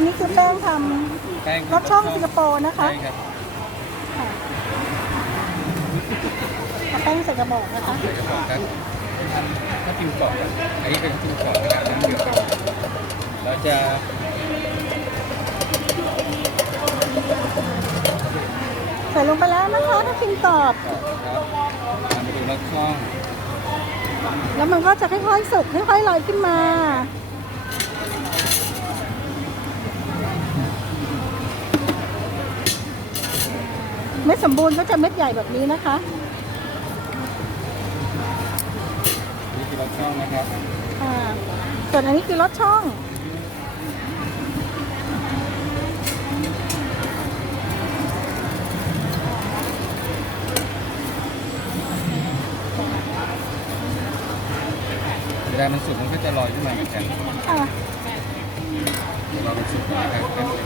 นนี้คือแป้งทแป้งำรสช่องสิงคโปร์นะคะใช่ครับค่ะเอาแป้งใส่กระบอกนะคะ ใส่กระบอกครับถ้าพิมพ์กรอบอะอันนี้เป็นพิมพ์กรอบนะครับน้ำเดือดเราจะใส่ลงไปแล้วนะคะถ้าพิมพ์กรอบ กรอบนะครับทำไปดูรสช่องแล้วมันก็จะค่อยๆสุกค่อยๆลอยขึ้นมา เม็ดสมบูรณ์ก็จะเม็ดใหญ่แบบนี้นะคะนี่คือรสช่องนะครับอ่าส่วนอันนี้คือรสช่องเวลามันสุกมันก็จะลอยขึ้นมาเหมือนกันอ่า เดี๋ยวเราไปสุกนะครับ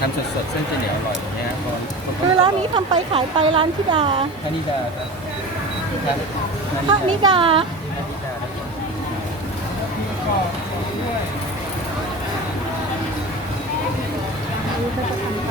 ทำสดๆเส้นจะเหนียวอร่อยอย่างเงี้ยพอพคือร้านนี้ทำไปขายไปร้านธิดาท่านิดาครับพระนิดาท่านิดาครับดูไปประ